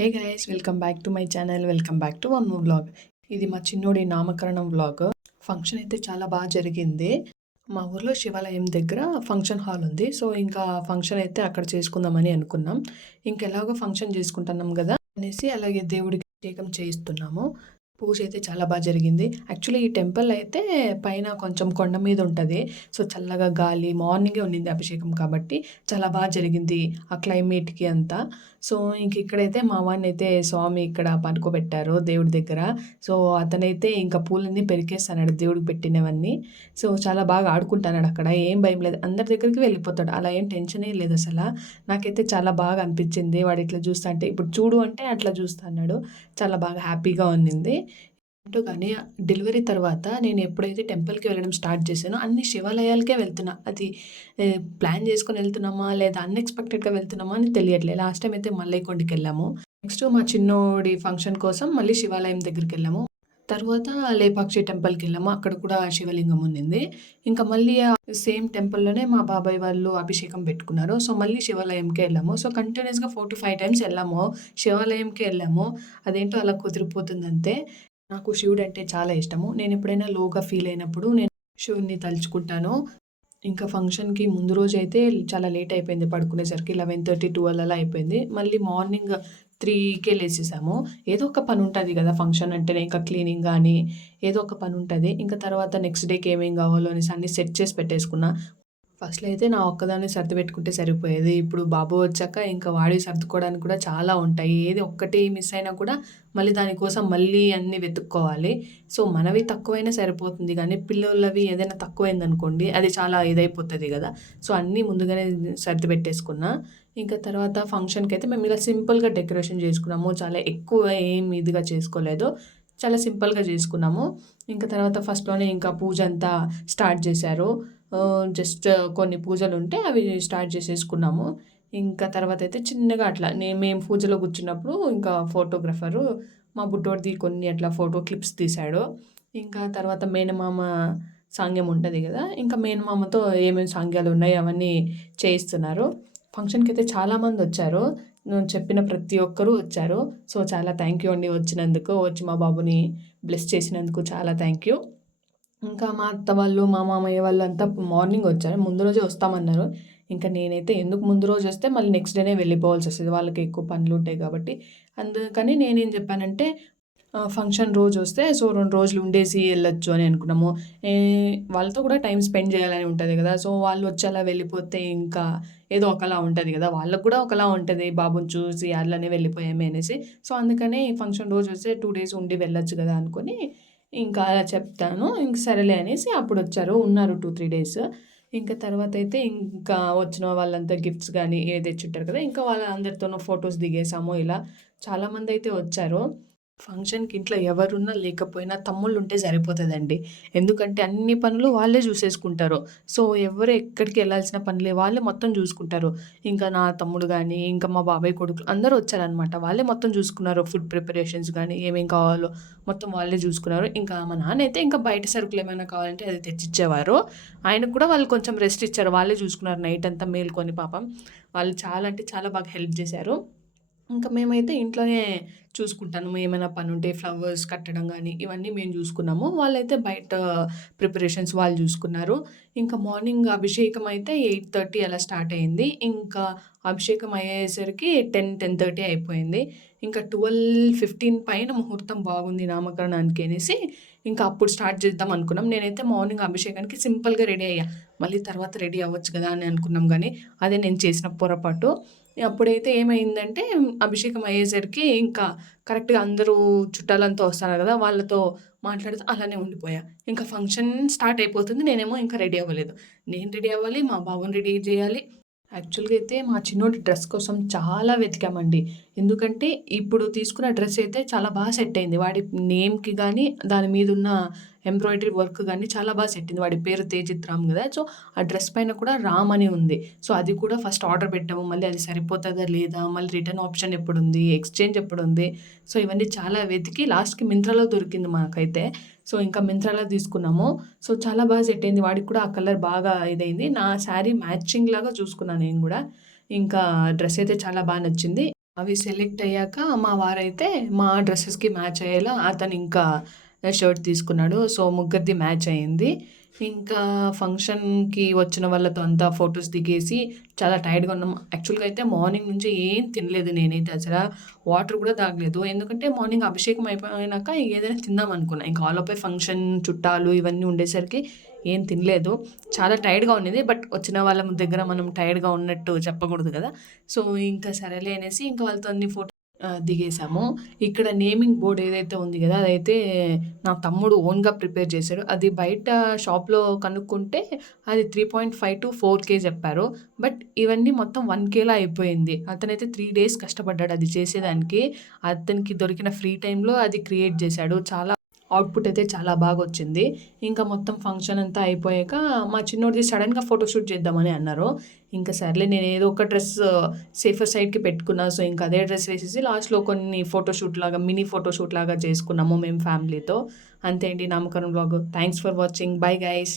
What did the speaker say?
Hey guys, welcome back to my channel. Welcome back to one more vlog. ఇది మా చిన్నోడి నామకరణం vlog. Function అయితే చాలా బాగా జరిగింది. మా ఊర్లో శివాలయం దగ్గర ఫంక్షన్ హాల్ ఉంది. సో ఇంకా ఫంక్షన్ అయితే అక్కడ చేసుకుందామని అనుకున్నాం. ఇంకెలాగో ఫంక్షన్ చేసుకుంటున్నాం కదా అనేసి అలాగే దేవుడికి అభిషేకం చేయిస్తున్నాము. పూజ అయితే చాలా బాగా జరిగింది. యాక్చువల్లీ ఈ టెంపుల్ అయితే పైన కొంచెం కొండ మీద ఉంటుంది. సో చల్లగా గాలి, మార్నింగే ఉండింది అభిషేకం కాబట్టి చాలా బాగా జరిగింది ఆ క్లైమేట్కి అంతా. సో ఇంక ఇక్కడైతే మా వాడిని అయితే స్వామి ఇక్కడ పడుకోబెట్టారు దేవుడి దగ్గర. సో అతనైతే ఇంకా పూలన్నీ పెరికేస్తాడు దేవుడికి పెట్టినవన్నీ. సో చాలా బాగా ఆడుకుంటున్నాడు అక్కడ, ఏం భయం లేదు, అందరి దగ్గరికి వెళ్ళిపోతాడు, అలా ఏం టెన్షనే లేదు అసలు. నాకైతే చాలా బాగా అనిపించింది వాడు ఇట్లా చూస్తా అంటే, ఇప్పుడు చూడు అంటే అట్లా చూస్తున్నాడు. చాలా బాగా హ్యాపీగా ఉన్నింది. అంటూ కానీ డెలివరీ తర్వాత నేను ఎప్పుడైతే టెంపుల్కి వెళ్ళడం స్టార్ట్ చేశానో అన్ని శివాలయాలకే వెళ్తున్నా. అది ప్లాన్ చేసుకొని వెళ్తున్నామా లేదా అన్ఎక్స్పెక్టెడ్గా వెళ్తున్నామా అని తెలియట్లేదు. లాస్ట్ టైం అయితే మల్లయ్యకొండకి వెళ్ళాము. నెక్స్ట్ మా చిన్నోడి ఫంక్షన్ కోసం మళ్ళీ శివాలయం దగ్గరికి వెళ్ళాము. తర్వాత లేపాక్షి టెంపుల్కి వెళ్ళాము, అక్కడ కూడా శివలింగం ఉన్నింది. ఇంకా మళ్ళీ సేమ్ టెంపుల్లోనే మా బాబాయ్ వాళ్ళు అభిషేకం పెట్టుకున్నారు. సో మళ్ళీ శివాలయంకి వెళ్ళాము. సో కంటిన్యూస్గా 4 to 5 టైమ్స్ వెళ్ళాము శివాలయంకి వెళ్ళాము. అదేంటో అలా కుదిరిపోతుందంతే. నాకు శివుడు అంటే చాలా ఇష్టము. నేను ఎప్పుడైనా లోగా ఫీల్ అయినప్పుడు నేను శివుడిని తలుచుకుంటాను. ఇంకా ఫంక్షన్కి ముందు రోజు అయితే చాలా లేట్ అయిపోయింది, పడుకునేసరికి 11:30, 12 అలా అయిపోయింది. మళ్ళీ మార్నింగ్ 3కే లేచేసాము. ఏదో ఒక పని ఉంటుంది కదా ఫంక్షన్ అంటేనే, ఇంకా క్లీనింగ్ కానీ ఏదో ఒక పని ఉంటుంది. ఇంకా తర్వాత నెక్స్ట్ డేకి ఏమేం కావాలో అనేసి అన్ని సెట్ చేసి పెట్టేసుకున్నా. ఫస్ట్‌లో అయితే నా ఒక్కదాన్ని సర్ది పెట్టుకుంటే సరిపోయేది. ఇప్పుడు బాబు వచ్చాక ఇంకా వాడివి సర్దుకోవడానికి కూడా చాలా ఉంటాయి. ఏది ఒక్కటి మిస్ అయినా కూడా మళ్ళీ దానికోసం మళ్ళీ అన్నీ వెతుక్కోవాలి. సో మనవి తక్కువైనా సరిపోతుంది కానీ పిల్లోళ్ళవి ఏదైనా తక్కువైందనుకోండి అది చాలా ఇదైపోతది గదా! సో అన్నీ ముందుగానే సర్ది పెట్టేసుకున్నా. ఇంకా తర్వాత ఫంక్షన్‌కైతే మేము ఇలా సింపుల్‌గా డెకరేషన్ చేసుకున్నాము. చాలా ఎక్కువ ఏం ఇదిగా చేసుకోలేదు. చాలా సింపుల్‌గా చేసుకున్నాము. ఇంకా తర్వాత ఫస్ట్‌లోనే ఇంకా పూజ అంతా స్టార్ట్ చేశారు. జస్ట్ కొన్ని పూజలుంటే అవి స్టార్ట్ చేసేసుకున్నాము. ఇంకా తర్వాతయితే చిన్నగా అట్లా మేము పూజలో కూర్చున్నప్పుడు ఇంకా ఫోటోగ్రాఫరు మా బుడ్డోడిది కొన్ని అట్లా ఫోటో క్లిప్స్ తీశాడు. ఇంకా తర్వాత మేనమామ సాంగ్యం ఉంటది గదా! ఇంకా మేనమామతో ఏమేమి సాంగ్యాలున్నాయి అవన్నీ చేయిస్తున్నారు. ఫంక్షన్‌కైతే చాలామందొచ్చారు. చెప్పిన ప్రతి ఒక్కరు వచ్చారు. సో చాలా థ్యాంక్ యూ అండి వచ్చినందుకు. వచ్చి మా బాబుని బ్లెస్ చేసినందుకు చాలా థ్యాంక్ యూ. ఇంకా మా అత్త వాళ్ళు, మా మామయ్య వాళ్ళంతా మార్నింగ్ వచ్చారు. ముందు రోజే వస్తామన్నారు. ఇంకా నేనైతే ఎందుకు ముందు రోజు వస్తే మళ్ళీ నెక్స్ట్ డేనే వెళ్ళిపోవాల్సొస్తది. వాళ్ళకి ఎక్కువ పనులుంటాయి కాబట్టి. అందుకని నేనేం చెప్పానంటే ఫంక్షన్ రోజొస్తే సో 2 రోజులు ఉండేసి ఎళ్ళొచ్చు అని అనుకున్నాము. వాళ్ళతో కూడా టైమ్ స్పెండ్ చేయాలని ఉంటది కదా! సో వాళ్ళు వచ్చి అలా వెళ్ళిపోతే ఇంకా ఏదో ఒకలా ఉంటది కదా! వాళ్ళకి కూడా ఒకలా ఉంటది. బాబుని చూసి అట్లనే వెళ్ళిపోయామే అనేసి. సో అందుకనే ఫంక్షన్ రోజొస్తే 2 డేస్ ఉండి వెళ్ళొచ్చు కదా అనుకోని ఇంకా అలా చెప్తాను. ఇంక సరేలే అనేసి అప్పుడొచ్చారు. ఉన్నారు 2, 3 డేస్. ఇంక తర్వాతయితే ఇంకా వచ్చిన వాళ్ళంతా గిఫ్ట్స్ గానీ తెచ్చుంటారు కదా! ఇంకా వాళ్ళందరితోనూ ఫోటోస్ దిగేసాము ఇలా. చాలామందయితే వచ్చారు. ఫంక్షన్‌కి ఇంట్లో ఎవరున్నా లేకపోయినా తమ్ముళ్ళుంటే సరిపోతదండి. ఎందుకంటే అన్ని పనులు వాళ్ళే జూసేసుకుంటారు. సో ఎవ్వరు ఎక్కడికి ఎళ్ళాల్సిన పని వాళ్ళే మొత్తం జూసుకుంటారు. ఇంకా నా తమ్ముడు గానీ, ఇంకా మా బాబాయ్ కొడుకులు అందరూ వచ్చారనమాట. వాళ్ళే మొత్తం జూసుకున్నారు. ఫుడ్ ప్రిపరేషన్స్ గానీ, ఏమేం కావాలో మొత్తం వాళ్ళే జూసుకున్నారు. ఇంకా మా నాన్నయితే ఇంకా బయట సరుకులేమైనా కావాలంటే అది తెచ్చిచ్చేవారు. ఆయనకు కూడా వాళ్ళు కొంచెం రెస్ట్ ఇచ్చారు. వాళ్ళే జూసుకున్నారు నైటంతా మేలుకొని పాపం. వాళ్ళు చాలా అంటే చాలా బాగా హెల్ప్ జేశారు. ఇంకా మేమైతే ఇంట్లోనే చూసుకుంటాము. ఏమైనా పనుంటే ఫ్లవర్స్ కట్టడం గానీ, ఇవన్నీ మేము జూసుకున్నాము. వాళ్ళైతే బయట ప్రిపరేషన్స్ వాళ్ళు జూసుకున్నారు. ఇంకా మార్నింగ్ అభిషేకం అయితే 8:30 అలా స్టార్ట్ అయింది. ఇంకా అభిషేకం అయ్యేసరికి 10:30 అయిపోయింది. ఇంకా 12:15 పైన ముహూర్తం బాగుంది నామకరణానికి అనేసి ఇంకా అప్పుడు స్టార్ట్ చేద్దాం అనుకున్నాం. నేనైతే మార్నింగ్ అభిషేకానికి సింపుల్‌గా రెడీ అయ్యా. మళ్ళీ తర్వాత రెడీ అవ్వచ్చు కదా అని అనుకున్నాం గానీ, అదే నేను చేసిన పొరపాటు. అప్పుడైతే ఏమైందంటే అభిషేకం అయ్యేసరికి ఇంకా కరెక్ట్‌గా అందరూ చుట్టాలంతా వస్తారు గదా! వాళ్ళతో మాట్లాడుతూ అలానే ఉండిపోయా. ఇంకా ఫంక్షన్ స్టార్ట్ అయిపోతుంది. నేనేమో ఇంకా రెడీ అవ్వలేదు. నేను రెడీ అవ్వాలి, మా బాబుని రెడీ జేయాలి. యాక్చువల్‌గా అయితే మా చిన్నోడి డ్రెస్ కోసం చాలా వెతికామండి. ఎందుకంటే ఇప్పుడు తీసుకున్న డ్రెస్ అయితే చాలా బాగా సెట్ అయింది. వాడి నేమ్‌కి గానీ, దాని మీదున్న ఎంబ్రాయిడరీ వర్క్ గానీ చాలా బాగా సెట్ అయింది. వాడి పేరు తేజిత్ రామ్ గదా! సో, ఆ డ్రెస్ పైన కూడా రామ్ అని ఉంది. సో, అది కూడా ఫస్ట్ ఆర్డర్ పెట్టాము. మళ్ళీ అది సరిపోతదా లేదా? మళ్ళీ రిటర్న్ ఆప్షన్ ఎప్పుడుంది? ఎక్స్‌చేంజ్ ఎప్పుడుంది? సో, ఇవన్నీ చాలా వెతికి లాస్ట్‌కి మింత్రాలో దొరికింది మాకైతే. సో, ఇంకా మింత్రాలో తీసుకున్నాము. సో, చాలా బాగా సెట్ అయింది. వాడికి కూడా ఆ కలర్ బాగా ఇదైంది. నా శారీ మ్యాచింగ్ లాగా చూసుకున్నా నేను గూడా. ఇంకా డ్రెస్ అయితే చాలా బా నచ్చింది. అవి సెలెక్ట్ అయ్యాక మా వారైతే మా డ్రెసెస్‌కి మ్యాచ్ అయ్యేలా అతను ఇంకా షర్ట్ తీసుకున్నాడు. సో, ముగ్గురిది మ్యాచ్ అయింది. ఇంకా ఫంక్షన్‌కి వచ్చిన వాళ్ళతో అంతా ఫోటోస్ దిగేసి చాలా టైర్డ్‌గా ఉన్నాం. యాక్చువల్‌గా అయితే మార్నింగ్ నుంచి ఏం తినలేదు నేనైతే వాటర్ కూడా తాగలేదు. ఎందుకంటే మార్నింగ్ అభిషేకం అయిపోయినాక ఏదైనా తిందాం అనుకున్నా. ఇంకా ఆలోపే ఫంక్షన్ చుట్టాలు ఇవన్నీ ఉండేసరికి ఏం తినలేదు. చాలా టైర్డ్‌గా ఉండింది. బట్ వచ్చిన వాళ్ళ దగ్గర మనం టైర్డ్‌గా ఉన్నట్టు చెప్పకూడదు కదా! సో, ఇంకా సరేలే అనేసి ఇంకా వాళ్ళతో అన్ని దిగేసాము. ఇక్కడ నేమింగ్ బోర్డ్ ఏదైతే ఉంది గదా! అదైతే నా తమ్ముడు ఓన్‌గా ప్రిపేర్ చేశాడు. అది బయట షాప్‌లో కనుక్కుంటే అది 3.5-4K చెప్పారు. బట్ ఇవన్నీ మొత్తం 1Kలో అయిపోయింది. అతనైతే 3 డేస్ కష్టపడ్డాడు అది చేసేదానికి. అతనికి దొరికిన ఫ్రీ టైమ్‌లో అది క్రియేట్ చేశాడు. అవుట్‌పుట్ అయితే చాలా బాగొచ్చింది. ఇంకా మొత్తం ఫంక్షన్ అంతా అయిపోయాక మా చిన్నోడిది సడెన్‌గా ఫోటోషూట్ చేద్దామని అన్నారు. ఇంకా సర్లే నేను ఏదో ఒక డ్రెస్ సేఫర్ సైడ్‌కి పెట్టుకున్నా. సో, ఇంకా అదే డ్రెస్ వేసేసి లాస్ట్‌లో కొన్ని మినీ ఫోటోషూట్ లాగా చేసుకున్నాము మేము ఫ్యామిలీతో. అంతే అండి నామకరణం vlog. Thanks for watching. Bye guys.